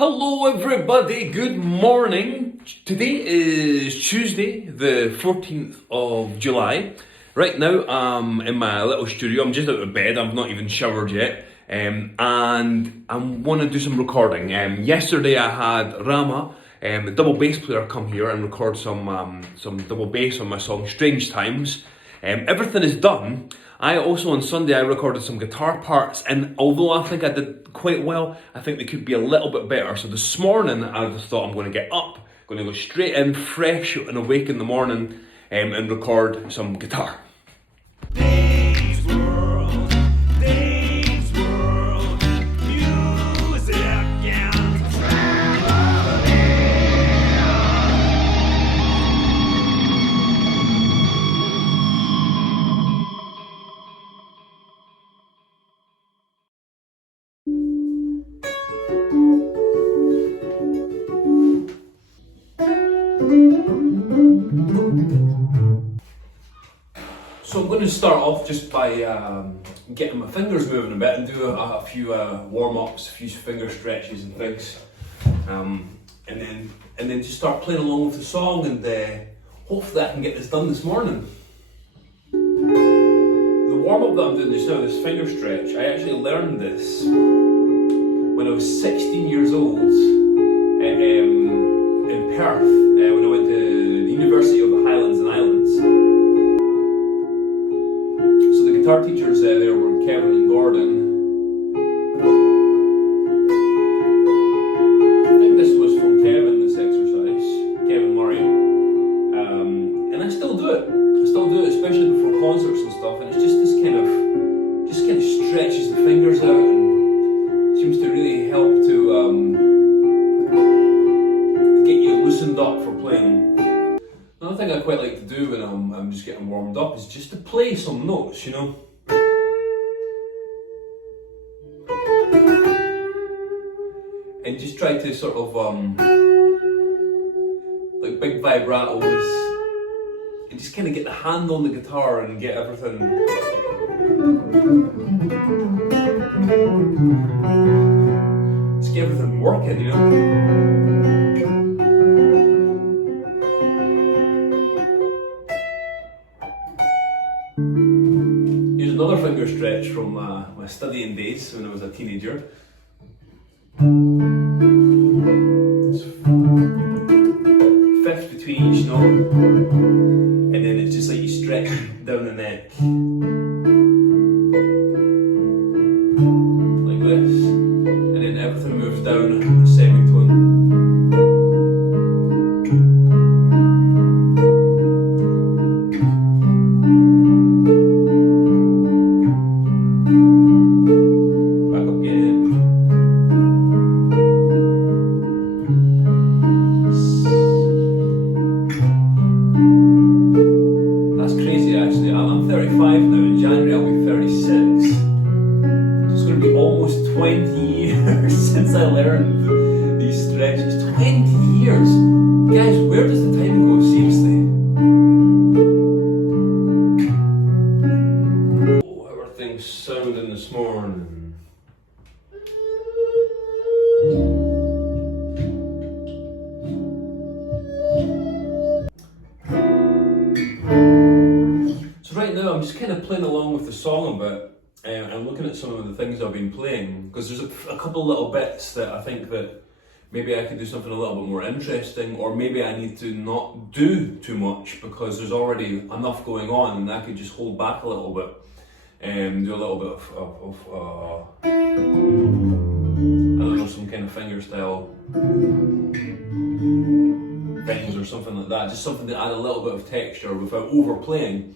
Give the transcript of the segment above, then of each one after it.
Hello everybody, good morning. Today is Tuesday, the 14th of July. Right now I'm in my little studio, I'm just out of bed, I've not even showered yet. And I want to do some recording. Yesterday I had Rama, the double bass player, come here and record some double bass on my song Strange Times. Everything is done. I also on Sunday I recorded some guitar parts, and although I think I did quite well, I think they could be a little bit better. So this morning I just thought I'm going to get up, going to go straight in, fresh and awake in the morning, and record some guitar. Dave's World, Dave's World, music and traveling. So I'm going to start off just by getting my fingers moving a bit and do a few warm-ups, a few finger stretches and things, and then just start playing along with the song, and hopefully I can get this done this morning. The warm-up that I'm doing just now, this finger stretch, I actually learned this when I was 16 years old in Perth, when I went to the University of the Highlands and Islands. Guitar teachers there were Kevin and Gordon. I think this was from Kevin, this exercise, Kevin Marty. And I still do it. Especially before concerts and stuff. And it's just this kind of stretches the fingers out and seems to really help to get you loosened up for playing. Another thing I quite like to do when I'm just getting warmed up is just to play some notes, you know. And just try to sort of, like big vibratos, and just kind of get the hand on the guitar and get everything. Just get everything working, you know. Another finger stretch from my studying days when I was a teenager. It's fifth between each note, and then it's just like you stretch down the neck. Like this. And then everything moves down a semitone. Since I learned these stretches, 20 years! Guys, where does the time go, seriously? Oh, how are things sounding this morning? So right now I'm just kind of playing along with the song a bit. I'm looking at some of the things I've been playing, because there's a couple little bits that I think that maybe I could do something a little bit more interesting, or maybe I need to not do too much because there's already enough going on, and I could just hold back a little bit and do a little bit of I don't know, some kind of fingerstyle things or something like that, just something to add a little bit of texture without overplaying.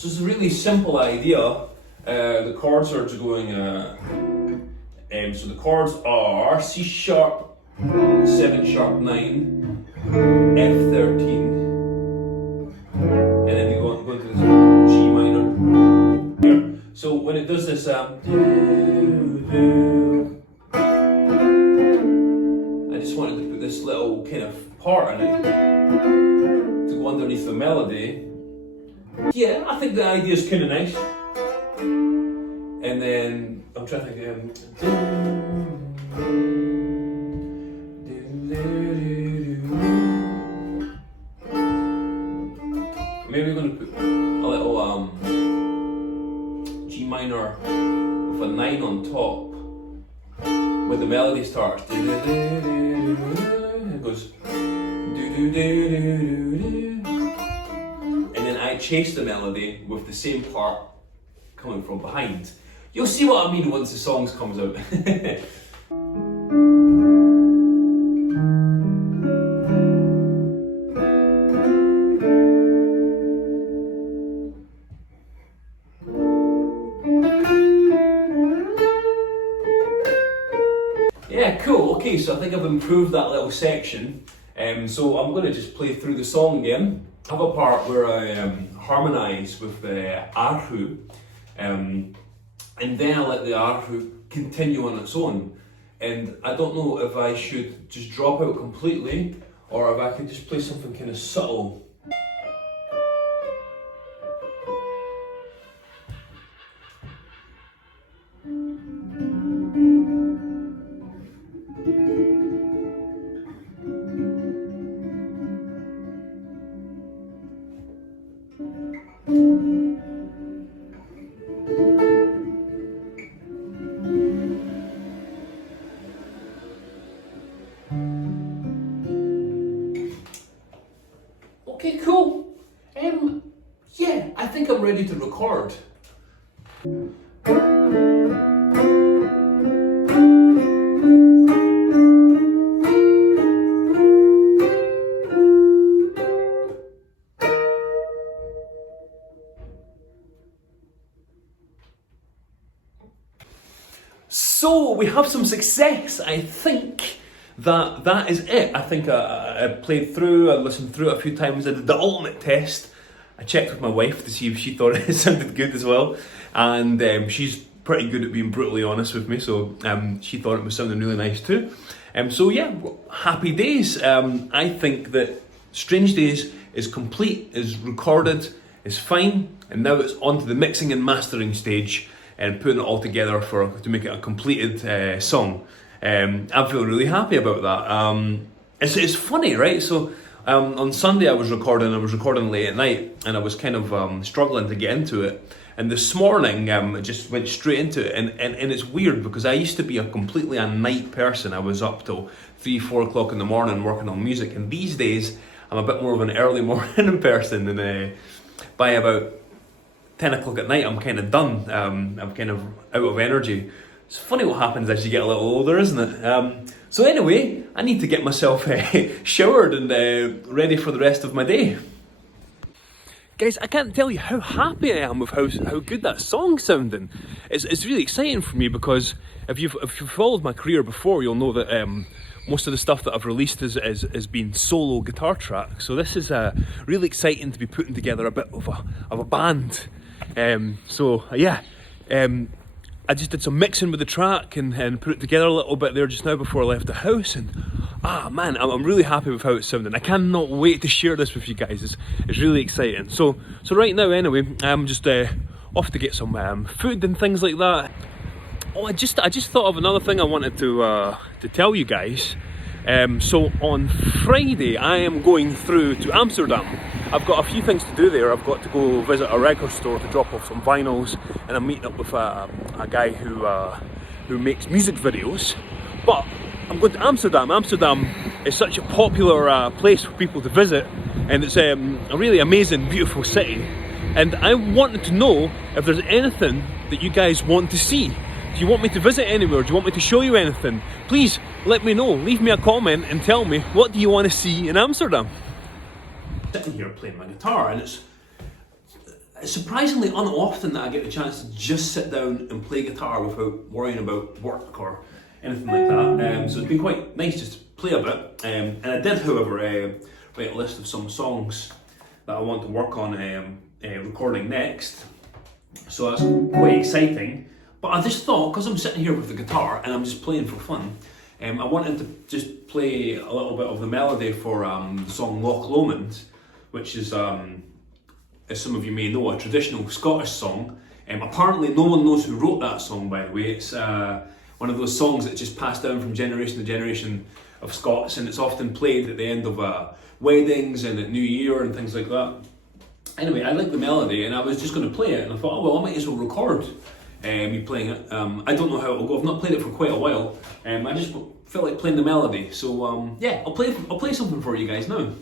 So it's a really simple idea. The chords are going, so the chords are C sharp, 7 sharp 9, F13, and then you go into this G minor here. So when it does this, little kind of part in it to go underneath the melody. Yeah, I think the idea is kind of nice. And then I'm trying to think. Maybe we're going to put a little G minor with a 9 on top. When the melody starts, it goes, and then I chase the melody with the same part coming from behind. You'll see what I mean once the song comes out. Yeah, cool. Okay, so I think I've improved that little section. So I'm going to just play through the song again. I have a part where I harmonise with the arhu, and then I let the arhu continue on its own. And I don't know if I should just drop out completely, or if I could just play something kind of subtle. Okay, cool. Yeah, I think I'm ready to record. So we have some success. I think that is it. I think I played through, I listened through it a few times, I did the ultimate test. I checked with my wife to see if she thought it sounded good as well, and she's pretty good at being brutally honest with me, so she thought it was sounding really nice too. So yeah, happy days. I think that Strange Days is complete, is recorded, is fine, and now it's on to the mixing and mastering stage and putting it all together to make it a completed song. I'm feeling really happy about that. It's funny, right? So on Sunday I was recording late at night, and I was kind of struggling to get into it. And this morning I just went straight into it, and it's weird because I used to be completely a night person. I was up till 3-4 o'clock in the morning working on music, and these days I'm a bit more of an early morning person, and by about 10 o'clock at night I'm kind of done. I'm kind of out of energy. It's funny what happens as you get a little older, isn't it? So anyway, I need to get myself showered and ready for the rest of my day. Guys, I can't tell you how happy I am with how good that song's sounding. It's really exciting for me because if you've followed my career before, you'll know that most of the stuff that I've released has been solo guitar tracks. So this is really exciting to be putting together a bit of a band. So yeah. I just did some mixing with the track and put it together a little bit there just now before I left the house, and man, I'm really happy with how it's sounding. I cannot wait to share this with you guys. It's really exciting. So right now anyway, I'm just off to get some food and things like that. Oh, I just thought of another thing I wanted to tell you guys. So on Friday I am going through to Amsterdam. I've got a few things to do there. I've got to go visit a record store to drop off some vinyls, and I'm meeting up with a guy who makes music videos. But I'm going to Amsterdam. Amsterdam is such a popular place for people to visit, and it's a really amazing, beautiful city. And I wanted to know if there's anything that you guys want to see. Do you want me to visit anywhere? Do you want me to show you anything? Please let me know. Leave me a comment and tell me, what do you want to see in Amsterdam? Sitting here playing my guitar, and it's surprisingly unoften that I get the chance to just sit down and play guitar without worrying about work or anything like that. So it's been quite nice just to play a bit. And I did, however, write a list of some songs that I want to work on recording next. So that's quite exciting. But I just thought, because I'm sitting here with the guitar and I'm just playing for fun, I wanted to just play a little bit of the melody for the song Loch Lomond, which is, as some of you may know, a traditional Scottish song. Apparently no one knows who wrote that song, by the way. It's one of those songs that just passed down from generation to generation of Scots, and it's often played at the end of weddings and at New Year and things like that. Anyway, I like the melody and I was just going to play it, and I thought, oh well, I might as well record me playing it. I don't know how it'll go. I've not played it for quite a while. I just felt like playing the melody, so yeah, I'll play something for you guys now.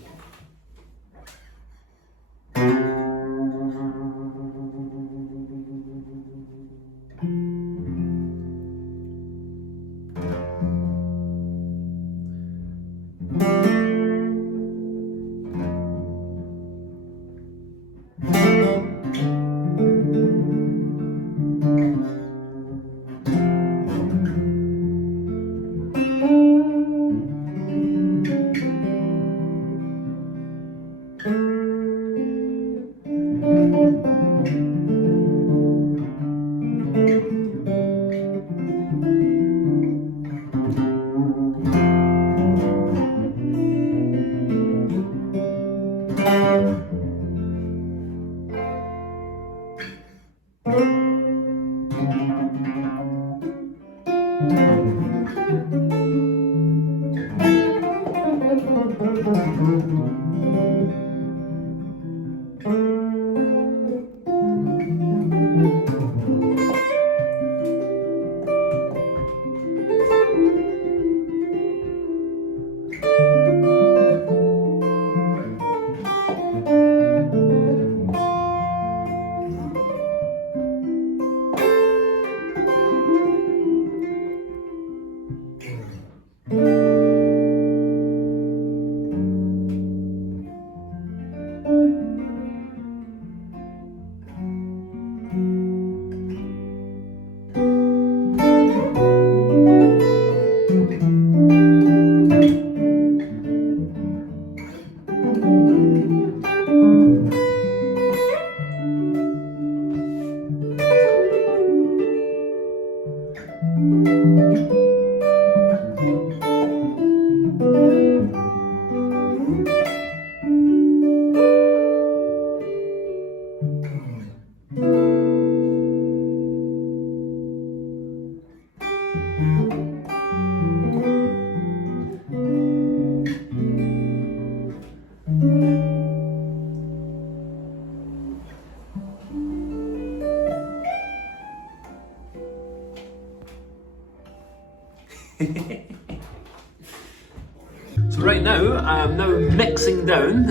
So right now, I'm now mixing down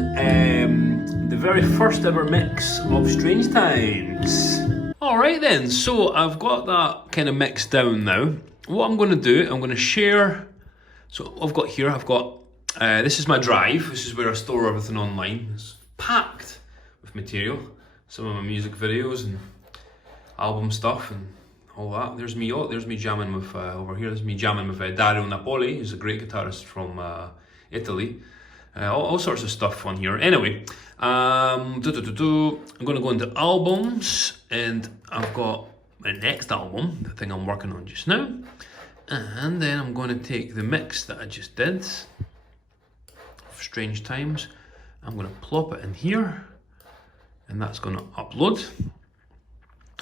the very first ever mix of Strange Times. Alright then, so I've got that kind of mixed down now. What I'm going to do, I'm going to share, so I've got this is my drive, this is where I store everything online. It's packed with material, some of my music videos and album stuff and all that. There's me jamming with, over here, there's me jamming with Dario Napoli, who's a great guitarist from Italy. All sorts of stuff on here. Anyway, I'm going to go into albums, and I've got my next album, the thing I'm working on just now. And then I'm going to take the mix that I just did of Strange Times. I'm going to plop it in here, and that's going to upload.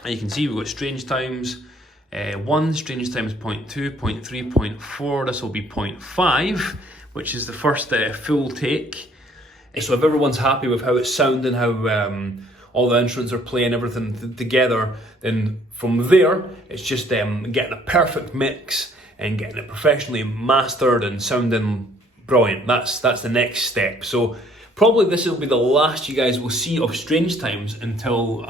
And you can see we've got Strange Times 1, Strange Times 0.2, 0.3, 0.4. This will be 0.5, which is the first full take. So if everyone's happy with how it's sounding, how all the instruments are playing, everything together, then from there, it's just getting a perfect mix and getting it professionally mastered and sounding brilliant. That's the next step. So probably this will be the last you guys will see of Strange Times until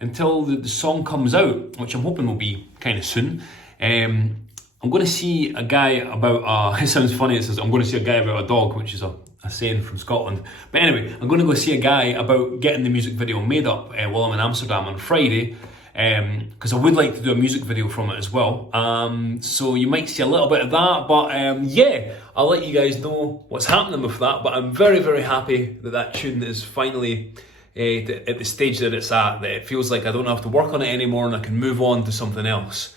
the song comes out, which I'm hoping will be kind of soon. I'm going to see a guy about, it sounds funny, it says I'm going to see a guy about a dog, which is a saying from Scotland. But anyway, I'm going to go see a guy about getting the music video made up while I'm in Amsterdam on Friday, because I would like to do a music video from it as well. So you might see a little bit of that, but yeah, I'll let you guys know what's happening with that. But I'm very, very happy that that tune is finally at the stage that it's at, that it feels like I don't have to work on it anymore and I can move on to something else.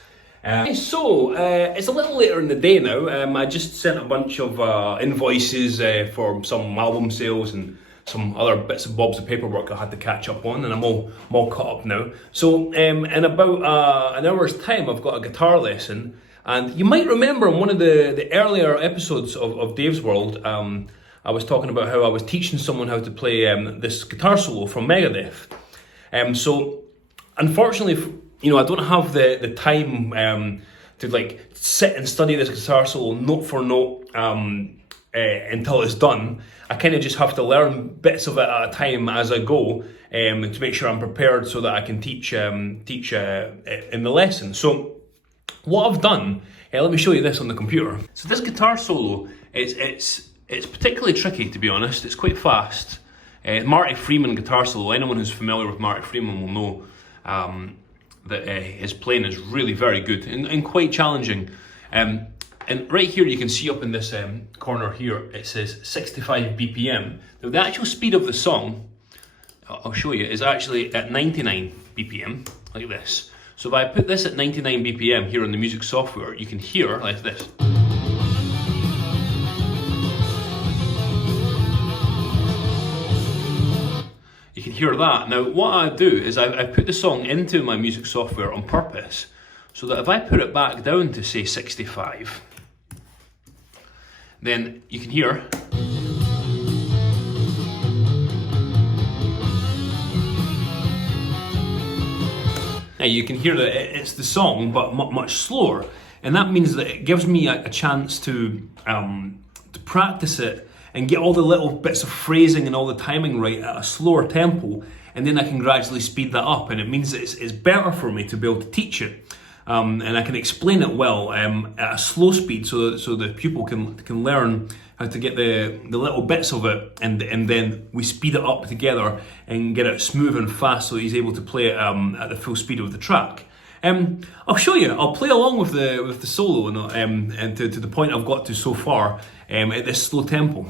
It's a little later in the day now. I just sent a bunch of invoices for some album sales and some other bits and bobs of paperwork I had to catch up on, and I'm all caught up now. So in about an hour's time, I've got a guitar lesson. And you might remember in one of the earlier episodes of Dave's World, I was talking about how I was teaching someone how to play this guitar solo from Megadeth. So unfortunately, I don't have the time to like sit and study this guitar solo note for note until it's done. I kind of just have to learn bits of it at a time as I go to make sure I'm prepared so that I can teach in the lesson. So what I've done, let me show you this on the computer. So this guitar solo, it's particularly tricky, to be honest. It's quite fast. Marty Freeman guitar solo. Anyone who's familiar with Marty Freeman will know that his playing is really very good and quite challenging. And right here you can see up in this corner here, it says 65 BPM. Now the actual speed of the song, I'll show you, is actually at 99 BPM, like this. So if I put this at 99 BPM here on the music software, you can hear like this. You can hear that. Now what I do is I put the song into my music software on purpose, so that if I put it back down to say 65, then you can hear. Now you can hear that it's the song, but much slower, and that means that it gives me a chance to practice it and get all the little bits of phrasing and all the timing right at a slower tempo, and then I can gradually speed that up, and it means that it's better for me to be able to teach it, and I can explain it well at a slow speed, so the pupil can learn how to get the little bits of it, and then we speed it up together and get it smooth and fast so he's able to play it at the full speed of the track. I'll show you. I'll play along with the solo and to the point I've got to so far at this slow tempo.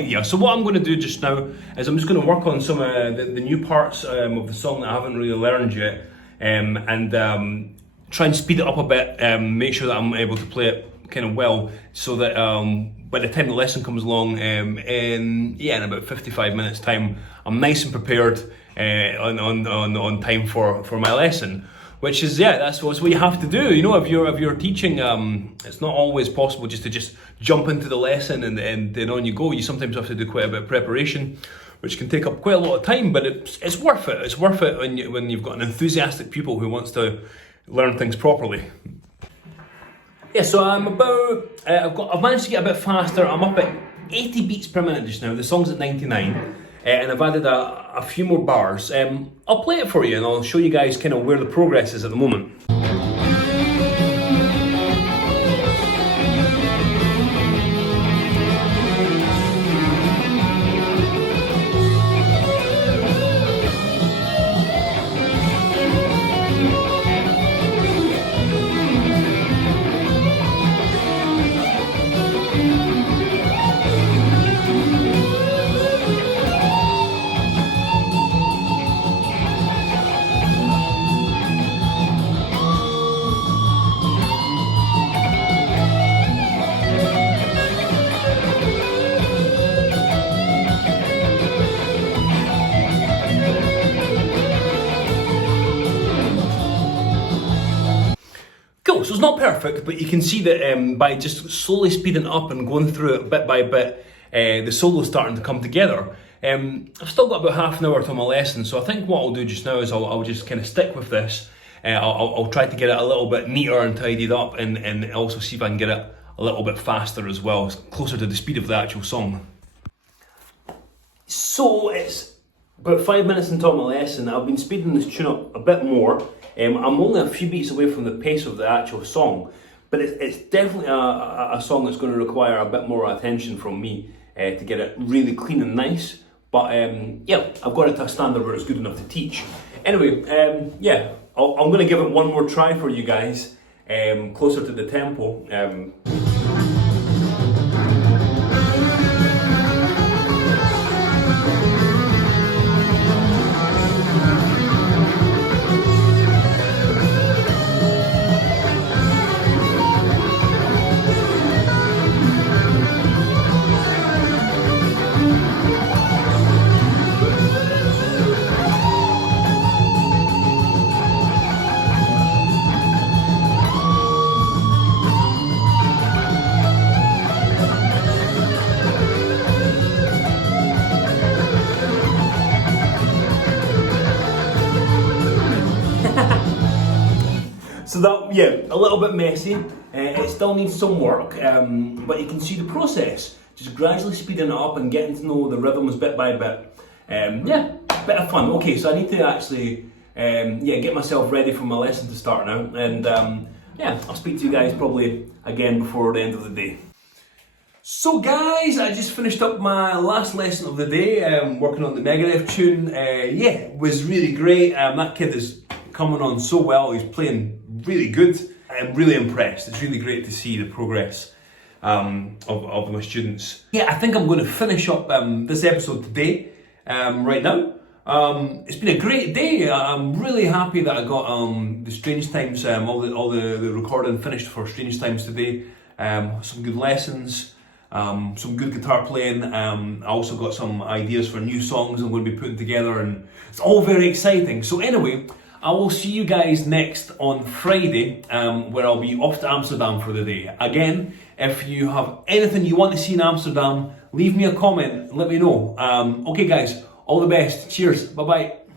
Yeah, so what I'm going to do just now is I'm just going to work on some of the new parts of the song that I haven't really learned yet, and try and speed it up a bit, make sure that I'm able to play it kind of well, so that by the time the lesson comes along, in about 55 minutes time, I'm nice and prepared on time for my lesson. Which is, that's what you have to do. If you're teaching, it's not always possible just to jump into the lesson and then on you go. You sometimes have to do quite a bit of preparation, which can take up quite a lot of time, but it's worth it. It's worth it when you've got an enthusiastic pupil who wants to learn things properly. Yeah, so I've managed to get a bit faster. I'm up at 80 beats per minute just now. The song's at 99. And I've added a few more bars. I'll play it for you and I'll show you guys kind of where the progress is at the moment. So it's not perfect, but you can see that by just slowly speeding up and going through it bit by bit, the solo's starting to come together. I've still got about half an hour to my lesson, so I think what I'll do just now is I'll just kind of stick with this. I'll try to get it a little bit neater and tidied up, and also see if I can get it a little bit faster as well, closer to the speed of the actual song. So it's about 5 minutes into my lesson. I've been speeding this tune up a bit more. I'm only a few beats away from the pace of the actual song, but it's definitely a song that's going to require a bit more attention from me to get it really clean and nice. But yeah, I've got it to a standard where it's good enough to teach. Anyway, yeah, I'm going to give it one more try for you guys, closer to the tempo. So that, yeah, a little bit messy. It still needs some work, but you can see the process. Just gradually speeding it up and getting to know the rhythms bit by bit. Yeah, bit of fun. Okay, so I need to actually, yeah, get myself ready for my lesson to start now. And yeah, I'll speak to you guys probably again before the end of the day. So guys, I just finished up my last lesson of the day, working on the MacGregor tune. Yeah, it was really great. That kid is coming on so well. He's playing really good. I'm really impressed. It's really great to see the progress of my students. Yeah, I think I'm going to finish up this episode today, right now. It's been a great day. I'm really happy that I got the Strange Times, all the recording finished for Strange Times today. Some good lessons, some good guitar playing. I also got some ideas for new songs I'm going to be putting together, and it's all very exciting. So anyway, I will see you guys next on Friday, where I'll be off to Amsterdam for the day. Again, if you have anything you want to see in Amsterdam, leave me a comment, let me know. Okay guys, all the best. Cheers. Bye bye.